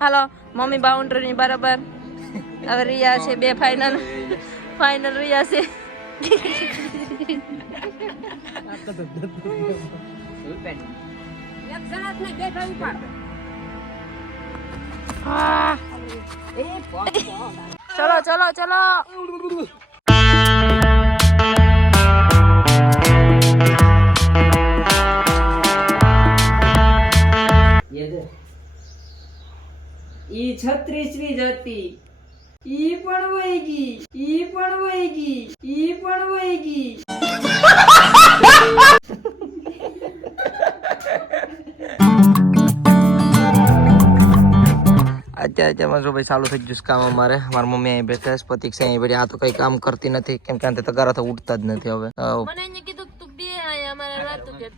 હાલો mummy boundary બરાબર. હવે રિયા છે બે ફાઇનલ રિયા છે. ચલો ચલો ચલો. ઈ 36મી જતી ઈ પણ વહી ગઈ. અત્યારે ભાઈ ચાલુ થઈ ગયું કામ અમારે. મારી મમ્મી અહીં બેઠા છે, પતિક છે અહીં બેઠી. આ તો કઈ કામ કરતી નથી કેમ કે તગારા તો ઉઠતા જ નથી હવે.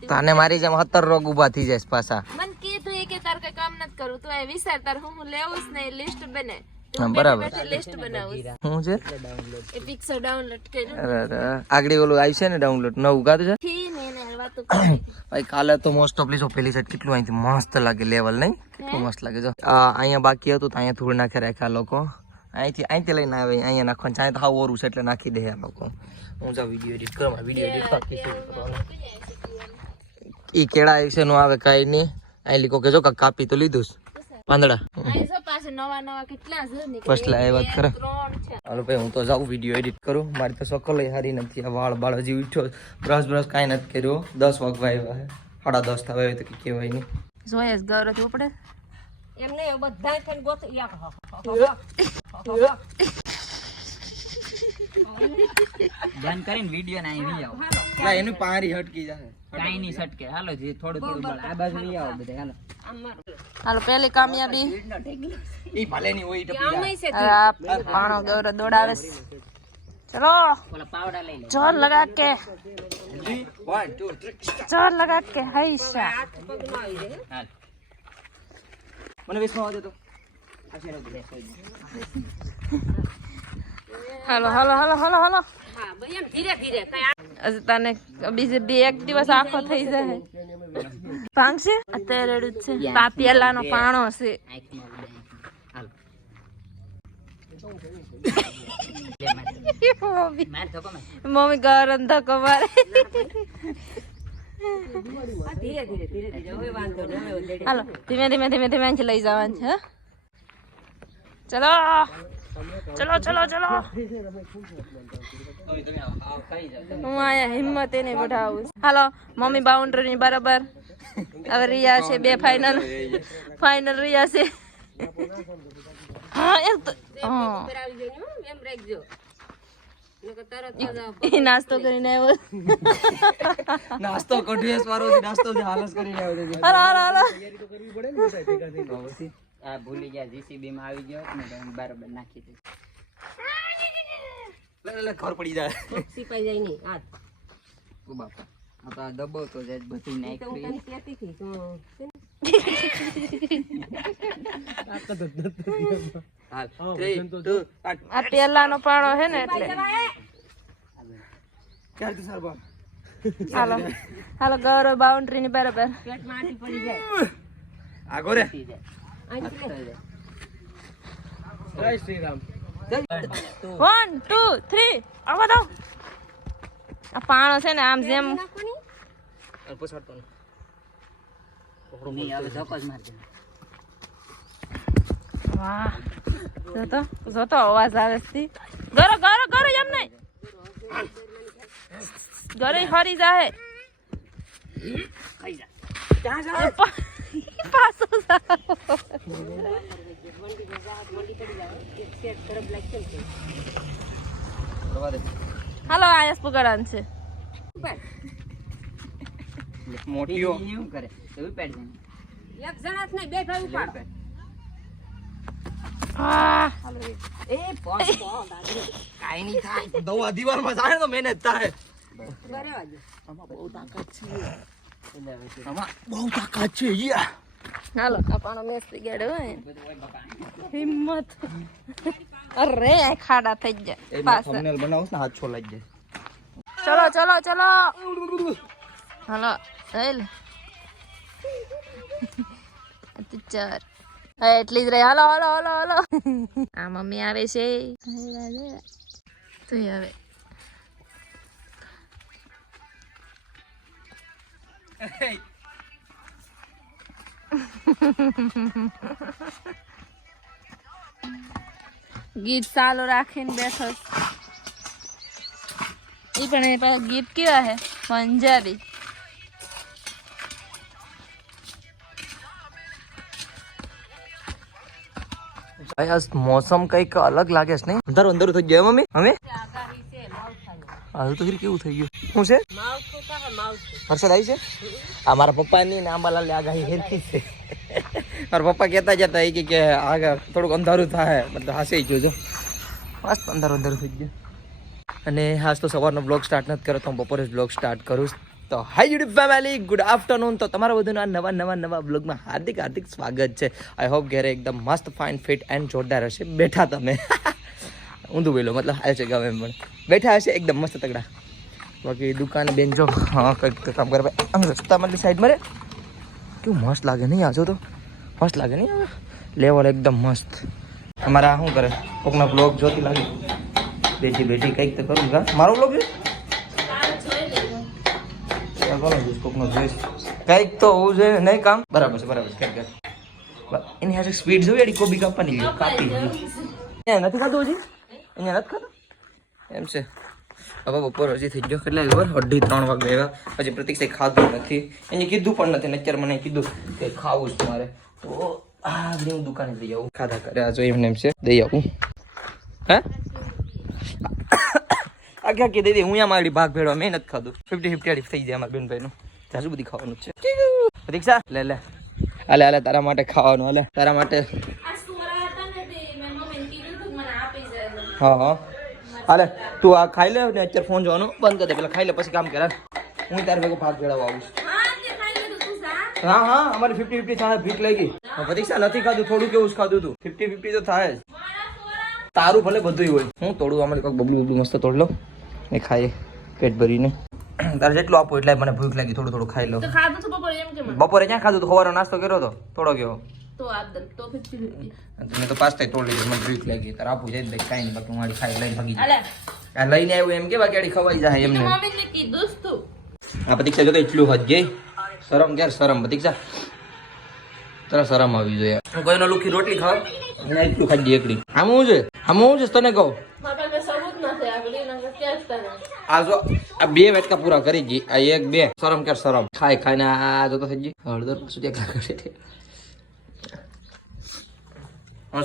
તને મારી જેમ 70 રોગ ઉભા થઈ જાય પાછા. મને કીધું કે તાર કઈ કામ નથી કરું, તું વિચાર તાર હું લેવું જ નહીં, લિસ્ટ બને. બરાબર લિસ્ટ બનાવું શું છે એ પિક્ચર ડાઉનલોડ કર્યું. આગળ ઓલું આવી છે ને ડાઉનલોડ નવું ગાતું છે થી ને વાતો ભાઈ. કાલે તો મોસ્ટ ઓફલી જો પેલી સાઈડ કેટલું અહીંથી મસ્ત લાગે લેવલ, નહીં કેટલું મસ્ત લાગે. જો અહીંયા બાકી હતું તો અહીંયા થોડું નાખી રાખ્યા લોકો. અહીંથી લઈને આવે અહીંયા નાખવાનું. અહીંયા તો હાવ ઓરું છે એટલે નાખી દે આ લોકો. હું જાઉં વિડીયો એડિટ કરવા. વિડીયો એડિટ એ કેળા છે નું આવે કાંઈ નહીં. અહીં લીકો કે જો કાપી તો લીધું પાંદડા નવા કેટલા પછલા એ વાત કરે. હાલો ભાઈ હું તો જાઉં વિડીયો એડિટ કરું. મારી તો શકલ હારી નથી. આ વાળ બાળ હજી ઉઠ્યો, બ્રશ કાંઈ નથી કર્યો. 10 વાગવા આવ્યા છે, 10:30 થવા આવ્યો તો કે કહેવાય નહીં. જોઈએ ગૌરવ થવું પડે એમ નહીં. બધા થઈને ગોત ધ્યાન કરીને વિડિયો ના આવી આવો. ના એનું પારી હટકી જાય, કાઈ નહીં સટકે. હાલો જે થોડું બળ આ બાજુ લઈ આવો બધા. હાલો પહેલી કામયાબી ઈ ભલે ની હોય ટપી પાણો ગૌરવ દોડાવે. ચલો ઓલા પાવડા લઈ લે. જોર લગા કે 1 2 3 જોર લગા કે હૈસા. હાલ મને વિશ્વાસ આવજો તો. હાલો હાલો હાલો હાલો હાલો. હા ભાઈ એમ ધીરે ધીરે કઈ તને બીજે બે એક દિવસ આખો થઈ જાય. ભાંગશે અત્યારે રેડું છે. પાપિયાલાનો પાણો છે. મમ્મી ગરમ ધક્કો મારે. હાલો ધીમે ધીમે ધીમે ધીમે અહીંથી લઈ જવાનું છે. ચલો ચલો ચલો ચલો. હું આયા હિંમત એને બઢાવું. હાલો મમ્મી બાઉન્ડ્રી બરાબર. હવે રિયા છે બે ફાઇનલ રિયા છે. હા એક તો નાસ્તો કરીને આવ્યો. નાસ્તો કઢીસ વાળો નાસ્તો જે હાલસ કરીને આવ્યો છે. હાલો હાલો હાલો. આ ભૂલી ગયા જીસીબી માં આવી ગયો ને તો બરાબર નાખી દે. લે ખબર પડી જાય. સિપાઈ જાય નહીં હાથ. ઓ બાપા આ તો આ દબો તો જ બધું નાખી. હાલ 3 2 આ પેલાનો પાણો હે ને એટલે. ક્યારે સાર બોલ. હાલો હાલો ગૌરવ બાઉન્ડ્રી ની બરાબર. પેટ માટી પડી જાય. આગો રે જય શ્રી રામ. 1 2 3 આવા દો. આ પાણો છે ને આમ જેમ પછાડતો ને નહીં હવે ધક્કો જ મારજે. વાહ જોતો અવાજ આવે છે. ગરો ગરો ગરો એમ નહીં. ગરો હરી જાય. ખાઈ જા. ક્યાં જાય પાછો હાલો આયસ પકડાન છે. મોટીઓ શું કરે તો ઉપાડ દે. એક જણા જ નહીં બે ભાઈ ઉપાડ. એ ફોન કાઈ નહીં થાય. દવા દીવારમાં જાય તો મહેનત થાય. આમાં બહુ તાકાત છે. આમાં બહુ તાકાત છે. યા હાલો આ પાણો મેસ થઈ ગયો હોય હિંમત. અરે ખાડા થઈ જાય પાછા. થંબનેલ બનાવું ને હાથ છો લાગી ચલો ચલો ચલો હાલો હેલ ચાર એટલી જ રહી. હાલો હાલો હાલો હાલો. આ મમ્મી આવે છે. તો હવે ગીત ચાલુ રાખીને બેઠો. એ પણ એ પાસે ગીત કેવા હે પંજાબી. ભાઈ આ મોસમ કઈક અલગ લાગે છે નહીં? અંધારું અંધારું થઈ ગયું મમ્મી. હવે હાલ તો ફરી કેવું થઈ ગયું? શું છે? વરસાદ આવી છે? આ મારા પપ્પાની ને આંબાલાલ આગાહી હેરતી છે. મારા પપ્પા કહેતા જતા કે આગળ થોડુંક અંધારું થાય, મતલબ હાસે જોજો. મસ્ત અંધારું અંધારું થઈ ગયું. અને આજ તો સવારનો બ્લોગ સ્ટાર્ટ નથી કર્યો, તો હું બપોરે જ બ્લોગ સ્ટાર્ટ કરું. તો હાય યુટ્યુબ ફેમિલી, ગુડ આફ્ટરનૂન. તો તમારા બધાનું આ નવા બ્લોગમાં હાર્દિક સ્વાગત છે. આઈ હોપ ઘરે એકદમ મસ્ત ફાઇન ફિટ એન્ડ જોરદાર હશે. બેઠા તમે ઊંધું બોલો, મતલબ હાલ છે ગમે એમ પણ બેઠા હશે એકદમ મસ્ત તગડા. બાકી દુકાને બેન જો હા કંઈક કામ કરે. આમ રસ્તામાં સાઈડમાં રે કેવું મસ્ત લાગે નહીં? આજો તો મસ્ત લાગે નહીં? હવે લેવલ એકદમ મસ્ત. અમારા શું કરે કોકના બ્લોગ જોતી લાગે બેઠી બેઠી કંઈક તો કરું. કા મારો બ્લોગ છે કોકનો જોઈશ કંઈક તો હોવું જોઈએ નહીં? કામ બરાબર છે કંઈક એની હાથે સ્પીડ જોઈએ એડી કોબી કાપવાની કાપી નથી ખાધું હજી? અહીંયા નથી ખાધું એમ છે. હવે બપોર હજી થઈ ગયો કેટલા ખબર 2:30 વાગે આવ્યા. હજી પ્રતિક્ષે ખાધું નથી. એને કીધું પણ નથી. અત્યારે મને કીધું કે ખાવું જ મારે, તો આ હું દુકાને દઈ આવું. ખાધા કરે આ જો એમને એમ છે દઈ આવું. હે આ ક્યાં કીધી હતી? હું અહીંયા મારી ભાગ ભેળવા મેં નથી ખાધું. 50-50 થઈ જાય અમારા બેનભાઈનું. જાજુ બધી ખાવાનું છે. પ્રતિક્ષા લે હાલે તારા માટે ખાવાનું. હાલે તારા માટે. હા હાલે તું આ ખાઈ લે ને અત્યારે ફોન જોવાનું બંધ કરી દે. પેલા ખાઈ લે પછી કામ કરે. હું તારે ભેગો ભાગ ભેળવવા આવીશ. હા અમારી 50-50 થાય. ભીખ લઈ ગઈ. પ્રતિક્ષા નથી ખાધું, થોડું કેવું ખાધું તું. 50-50 તો થાય જ. તારું ભલે બધું હોય. હું તોડું અમારે કંઈક બબલું મસ્ત તોડ લો એ ખાઈએ પેટ ભરીને. તારે જેટલું આપો એટલે મને ભૂખ લાગી. થોડું ખાઈ લો. બપોરે ક્યાં ખાધું? તો સવારનો નાસ્તો કર્યો હતો થોડો કેવો તમે તો પાસ થાય તોડી લીધું. મને ભૂખ લાગી તારે આપું છે કાંઈ નહીં. બાકી મારી ખાઈ લઈને ભાગી જાય. લઈને આવ્યું એમ કે બાકી ખવાઈ જાય એમને. આ પ્રતિક્ષા જો તો એટલું હજ ગઈ. શરમ ક્યારે શરમ પ્રતિક્ષા તારા શરમ આવી જોઈએ. હું કોઈનો લુખી રોટલી ખાવ અને એટલું ખાઈ દઈએ એકડી. આમ હું છે તને કહું. આ જો આ 2 વેટકા પૂરા કરી ગઈ. આ 1-2 શરમ ક્યારે શરમ. ખાઈને આ જોતો થઈ ગઈ. હળદર સુધી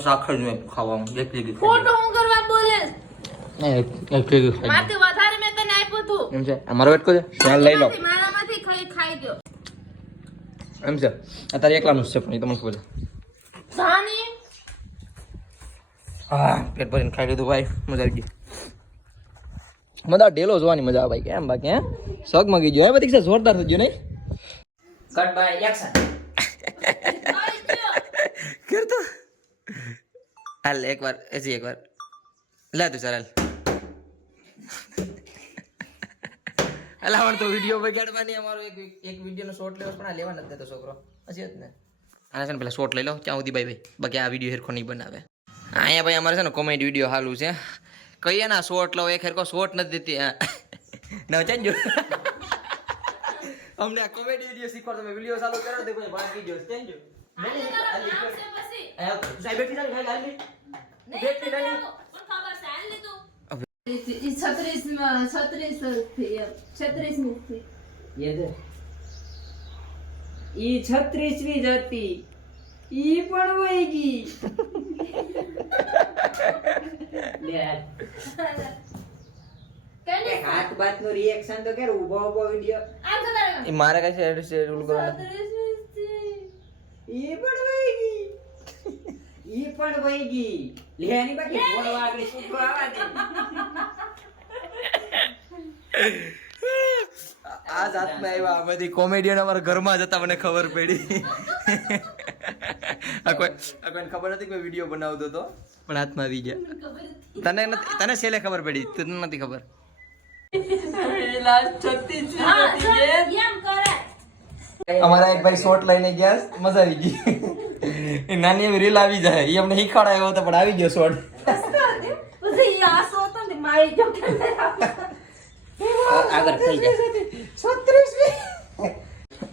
સાખર જોઈએ ખાવામાં. એકલી એમ છે અમારો વેટકો છે લઈ લો એમ છે. અત્યારે એકલાનું છે પણ એ તમને ખબર છે. હા પેટ ભરીને ખાઈ લીધું ભાઈ. મજા આવી ગઈ. મજા ઢેલો જોવાની મજા આવે કેમ બાકી હે શોખ મગી ગયો. હે બધી જોરદાર થઈ ગયો નહીં? કટ બાય એક્શન કરતો હાલ એકવાર લે તું ચાલ અલાવણ તો વિડીયો બગાડવાની. અમારો એક વિડીયોનો શોર્ટ લેવો પણ આ લેવા નથી દેતો છોકરો. હજી જ ને આને છે ને પેલા શોર્ટ લઈ લો ક્યાં સુધી ભાઈ બાકી આ વિડીયો હેરખો નહીં બનાવે. અહીંયા ભાઈ અમારે છે ને કોમેડી વિડીયો હાલું છે. કહીએ ના શોર્ટ લો એક હેરખો શોર્ટ નથી દેતી. ન ચેન્જો અમને આ કોમેડી વિડીયો શીખવા તમે વિડીયો ચાલુ કરો તો કોઈ બાકી જો ચેન્જો સાહેબ બેઠી જાય ભાઈ લાલી બેઠી લાલી ઈ 36મી જ હતી. ઈ પણ વહી ગઈ. હાથ બાત નું રિએક્શન તો કે ઉભો વિડિયો એ મારે કઈ છે શેડ્યુલ કરવાનો. ઈ પણ વહી ગઈ. લે આની બાકી બોલવા આગળ છૂટો આવા દે. આ જાતમાં આવ્યા આ બધી કોમેડિયન અમારા ઘરમાં જ હતા. મને ખબર પડી. આ કોઈને ખબર નથી કોઈ વિડીયો બનાવતો હતો પણ હાથમાં આવી ગયા. તને છેલ્લે ખબર પડી? તને નથી ખબર? અમારા એક ભાઈ શોર્ટ લઈને ગયા, મજા આવી ગઈ. એ નાની એવી રીલ આવી જાય, એ અમને શીખવાડાયો હતો પણ આવી ગયો શોર્ટ. આગળ થઈ જાય.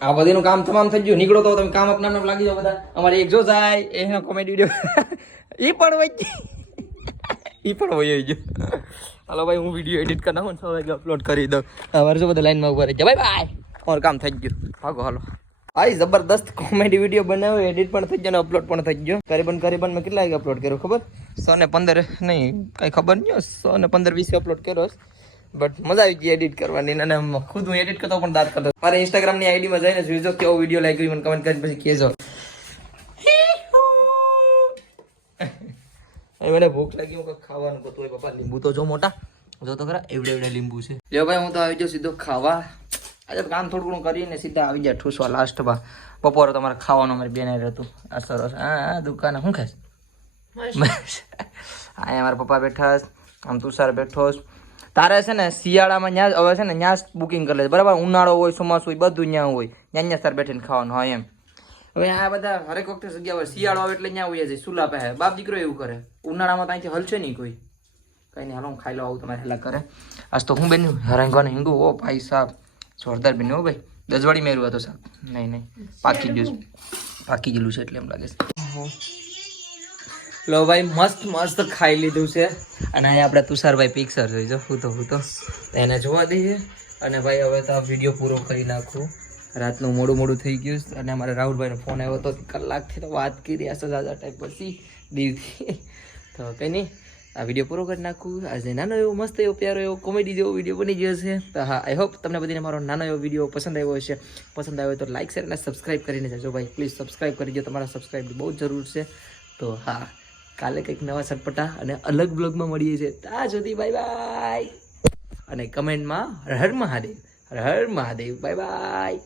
આ બધીનું કામ તમામ થઈ ગયું. નીકળો તો તમે કામ અપનામ લાગી જાવ બધા. અમારે એક જો જાય એનો કોમેડી વિડીયો ઈ પણ હોય ગયો. હાલો ભાઈ, હું વિડીયો એડિટ કરી નાખું, 6 વાગે અપલોડ કરી દઉં. અમારે જો બધા લાઈનમાં ઉભા રહી જાય. બાય બાય, અમારું કામ થઈ ગયું. ભાગો હાલો. ભાઈ જબરદસ્ત કોમેડી વિડીયો બનાવ્યો, એડિટ પણ થઈ ગયો ને અપલોડ પણ થઈ ગયો. કરીબન મેં કેટલા વાગે અપલોડ કર્યો ખબર? 115 નહીં, કઈ ખબર નહીં, 115-20 અપલોડ કર્યો. બટ મજા આવી ગઈ એડિટ કરવાની, અને ખુદ હું એડિટ કરતો પણ દાંત કરતો. મારે ઇન્સ્ટાગ્રામની આઈડીમાં જઈને જોઈજો કેવો વિડીયો લાગ્યો, મને કમેન્ટ કરીને પછી કહેજો. મને ભૂખ લાગી, હું ખાવાનું ગોતું હોય. પપ્પા લીંબુ તો જો મોટા જો તો ખરા, એવડે લીંબુ છે. લ્યો ભાઈ, હું તો આવી જાઉં સીધો ખાવા. આજે કામ થોડું ઘણું કરીને સીધા આવી જાય ઠૂસવા લાસ્ટમાં. બપોરે તમારે ખાવાનું અમારી બેન હતું. આ સરસ. હા દુકાને શું ખાશ? અહીંયા મારા પપ્પા બેઠા, આમ તુષાર બેઠો. તારે છે ને શિયાળામાં ત્યાં હવે છે ને ત્યાં બુકિંગ કરી લે, બરાબર? ઉનાળો હોય, ચોમાસું હોય, બધું ત્યાં હોય. ત્યાં તાર બેઠીને ખાવાનું હોય એમ. હવે આ બધા હરેક વખતે જગ્યા હોય, શિયાળો આવે એટલે ત્યાં હોય જાય સુલા પહે. બાપ દીકરો એવું કરે. ઉનાળામાં ત્યાંથી હલશે નહીં કોઈ. કઈ નહીં, હાલો હું ખાઈ લો, આવું તમારે હેલા કરે. આજ તો હું બેન હરાંગવાનું હિંગુ. ઓ ભાઈ સાહેબ, જોરદાર બેન. હો ભાઈ, દજવાડી મેરું હતો સાહેબ. નહીં પાકી ગયું છે એટલે એમ લાગે છે. લો ભાઈ, મસ્ત ખાઈ લીધું છે. અને અહીંયા આપણે તુષારભાઈ પિક્ચર જોઈજો. હું તો એને જોવા દઈએ. અને ભાઈ હવે તો આ વિડીયો પૂરો કરી નાખું. રાતનું મોડું થઈ ગયું. અને અમારે રાહુલભાઈનો ફોન આવ્યો હતો, કલાકથી તો વાત કરી આ સજાજા ટાઈપ પછી દીવથી. તો કંઈ નહીં, આ વિડીયો પૂરો કરી નાખું. આજે નાનો એવો મસ્ત એવો પ્યારો એવો કોમેડી જેવો વિડીયો બની ગયો છે. તો હા, આઈ હોપ તમને બધીને મારો નાનો એવો વિડીયો પસંદ આવ્યો હશે. પસંદ આવ્યો તો લાઈક, શેર અને સબસ્ક્રાઈબ કરીને જજો ભાઈ. પ્લીઝ સબસ્ક્રાઈબ કરી દો, તમારા સબસ્ક્રાઈબની બહુ જરૂર છે. તો હા, કાલે કંઈક નવા ચટપટા અને અલગ બ્લોગમાં મળીએ છીએ. ત્યાં સુધી બાય બાય. અને કમેન્ટમાં હર હર મહાદેવ, બાય બાય.